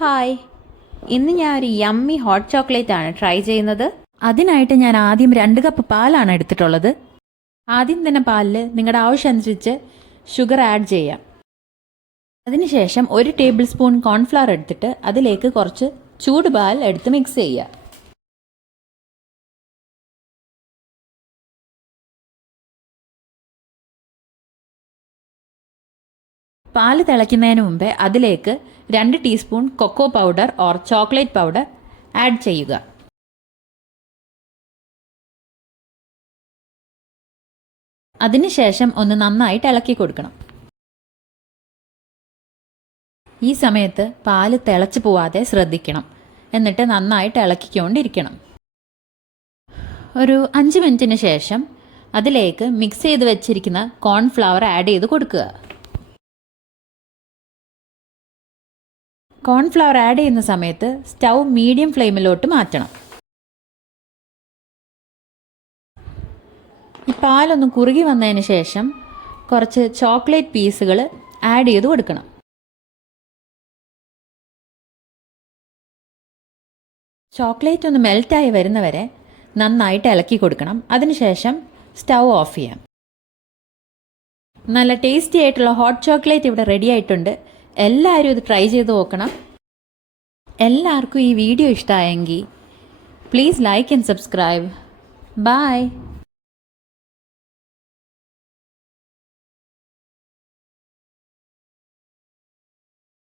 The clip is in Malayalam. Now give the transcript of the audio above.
ഹായ്, ഇന്ന് ഞാൻ ഒരു യമ്മി ഹോട്ട് ചോക്ലേറ്റ് ആണ് ട്രൈ ചെയ്യുന്നത്. അതിനായിട്ട് ഞാൻ ആദ്യം 2 കപ്പ് പാലാണ് എടുത്തിട്ടുള്ളത്. ആദ്യം തന്നെ പാലിൽ നിങ്ങളുടെ ആവശ്യമനുസരിച്ച് ഷുഗർ ആഡ് ചെയ്യാം. അതിനുശേഷം 1 ടേബിൾ സ്പൂൺ കോൺഫ്ലവർ എടുത്തിട്ട് അതിലേക്ക് കുറച്ച് ചൂട് പാൽ എടുത്ത് മിക്സ് ചെയ്യുക. പാല് തിളയ്ക്കുന്നതിന് മുമ്പേ അതിലേക്ക് 2 teaspoon cocoa powder or chocolate powder add ചെയ്യുക. അതിനുശേഷം ഒന്ന് നന്നായിട്ട് ഇളക്കി കൊടുക്കണം. ഈ സമയത്ത് പാല് തിളച്ചു പോവാതെ ശ്രദ്ധിക്കണം. എന്നിട്ട് നന്നായിട്ട് ഇളക്കിക്കൊണ്ടിരിക്കണം. ഒരു 5 മിനിറ്റിന് ശേഷം അതിലേക്ക് മിക്സ് ചെയ്ത് വെച്ചിരിക്കുന്ന കോൺഫ്ലവർ ആഡ് ചെയ്ത് കൊടുക്കുക. കോൺഫ്ലവർ ആഡ് ചെയ്യുന്ന സമയത്ത് സ്റ്റൗ മീഡിയം ഫ്ലെയിമിലോട്ട് മാറ്റണം. ഈ പാലൊന്ന് കുറുകി വന്നതിന് ശേഷം കുറച്ച് ചോക്ലേറ്റ് പീസുകൾ ആഡ് ചെയ്ത് കൊടുക്കണം. ചോക്ലേറ്റ് ഒന്ന് മെൽറ്റായി വരുന്നവരെ നന്നായിട്ട് ഇളക്കി കൊടുക്കണം. അതിനുശേഷം സ്റ്റൗ ഓഫ് ചെയ്യാം. നല്ല ടേസ്റ്റി ആയിട്ടുള്ള ഹോട്ട് ചോക്ലേറ്റ് ഇവിടെ റെഡി ആയിട്ടുണ്ട്. എല്ലാവരും ഇത് ട്രൈ ചെയ്ത് നോക്കണം. എല്ലാവർക്കും ഈ വീഡിയോ ഇഷ്ടമായെങ്കിൽ please like and subscribe. By.